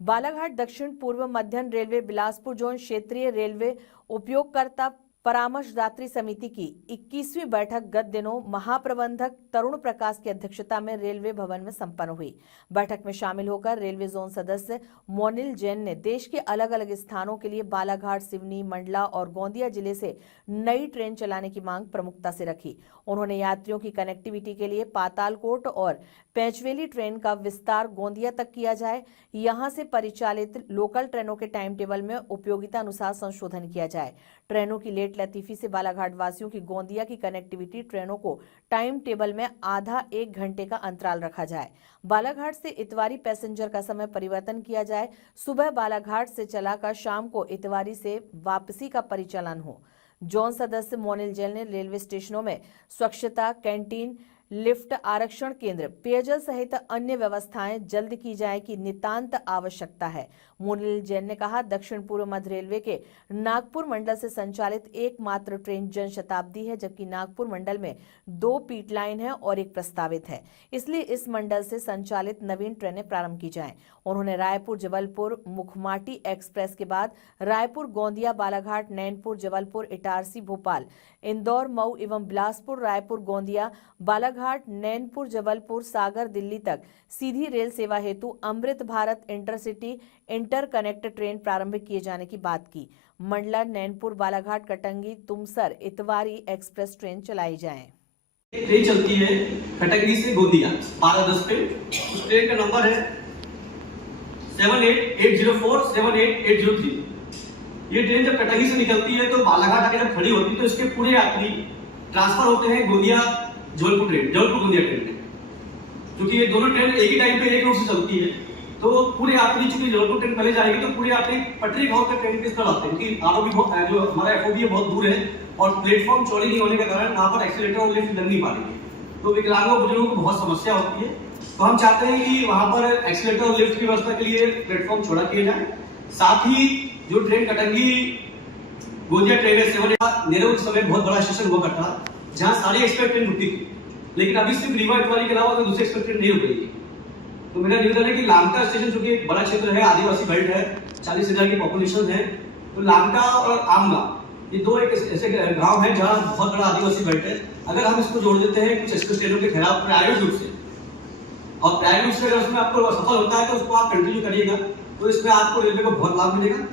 बालाघाट दक्षिण पूर्व मध्य railway Bilaspur zone क्षेत्रीय रेलवे उपयोगकर्ता परामर्शदात्री समिति की 21वीं बैठक गत दिनों महाप्रबंधक तरुण प्रकाश की अध्यक्षता में रेलवे भवन में संपन्न हुई। बैठक में शामिल होकर रेलवे जोन सदस्य मोनिल जैन ने देश के अलग अलग स्थानों के लिए बालाघाट, सिवनी, मंडला और गोंदिया जिले से नई ट्रेन चलाने की मांग प्रमुखता से रखी। उन्होंने यात्रियों की कनेक्टिविटी के लिए पातालकोट और पैंचवेली ट्रेन का विस्तार गोंदिया तक किया जाए। यहां से परिचालित लोकल ट्रेनों के टाइम टेबल में उपयोगिता अनुसार संशोधन किया जाए। ट्रेनों की लेट लतीफी से बालाघाट वासियों की गोंदिया की कनेक्टिविटी ट्रेनों को टाइम टेबल में आधा 1 घंटे का अंतराल रखा जाए। बालाघाट से इतवारी पैसेंजर का समय परिवर्तन किया जाए। सुबह बालाघाट से चलाकर शाम को इतवारी से वापसी का परिचालन हो। जोन सदस्य मोनिल जैन ने रेलवे स्टेशनों में स्वच्छता, कैंटीन, लिफ्ट, आरक्षण केंद्र, पेयजल सहित अन्य व्यवस्थाएं जल्द की जाए की नितांत आवश्यकता है। मोनिल जैन ने कहा, दक्षिण पूर्व मध्य रेलवे के नागपुर मंडल से संचालित एकमात्र ट्रेन जनशताब्दी है, जबकि नागपुर मंडल में 2 पीट लाइन है और 1 प्रस्तावित है। इसलिए इस मंडल से संचालित नवीन ट्रेनें प्रारंभ की जाएं। उन्होंने रायपुर जबलपुर मुखमाटी एक्सप्रेस के बाद रायपुर गोंदिया बालाघाट नैनपुर जबलपुर इटारसी भोपाल इंदौर मऊ एवं बिलासपुर रायपुर गोंदिया बालाघाट नैनपुर जबलपुर सागर दिल्ली तक सीधी रेल सेवा हेतु Amrit Bharat intercity interconnect train प्रारंभ किए जाने की बात की। मंडला नैनपुर बालाघाट कटंगी तुमसर इतवारी एक्सप्रेस ट्रेन चलाई जाए। ट्रेन चलती है कटंगी से गोंदिया 12:10 पे। उस ट्रेन का नंबर है 78804 78803। ये ट्रेन जब कटंगी से निकलती है तो बालाघाट आके जब खड़ी होती है तो इसके पूरे यात्री ट्रांसफर होते हैं गोंदिया जबलपुर ट्रेन, जबलपुर गोंदिया ट्रेन में। क्योंकि ये दोनों ट्रेन एक ही टाइम पे एक रूट से चलती है, तो पूरे यात्री चूंकि जबलपुर ट्रेन पहले जाएगी तो पूरे यात्री पटरी घाव के ट्रेन के स्थल आते हैं। क्योंकि आरओबी जो हमारा एफओबी है बहुत दूर है और प्लेटफॉर्म चौड़ी नहीं होने के कारण यहाँ पर एक्सीलेटर और लिफ्ट लग नहीं पा रही है, तो विकलांगों बुजुर्गों को बहुत समस्या होती है। तो हम चाहते हैं कि वहां पर एक्सीलेटर और लिफ्ट की व्यवस्था के लिए प्लेटफॉर्म चौड़ा किया जाए। साथ ही जो ट्रेन कटंगी गोंदिया ट्रेन है 7 नेहरू के समय बहुत बड़ा स्टेशन हुआ करता जहां सारी एक्सप्रेस ट्रेन रुकती थी, लेकिन अभी सिर्फ रीवा इतवारी के अलावा दूसरी एक्सप्रेस ट्रेन नहीं रुकेगी। तो मेरा निवेदन है कि लामटा स्टेशन जो कि एक बड़ा क्षेत्र है, आदिवासी बेल्ट है, 40,000 की पॉपुलेशन है, तो लामटा और आमगा ये 2 एक ऐसे गांव है जहां बहुत बड़ा आदिवासी बेल्ट है। अगर हम इसको जोड़ देते हैं कुछ एक्सप्रेस ट्रेनों के खिलाफ प्रायोगिक रूप से, और प्रायोगिक रूप से अगर उसमें आपको सफल होता है तो उसको आप कंटिन्यू करिएगा, तो इसमें आपको रेलवे को बहुत लाभ मिलेगा।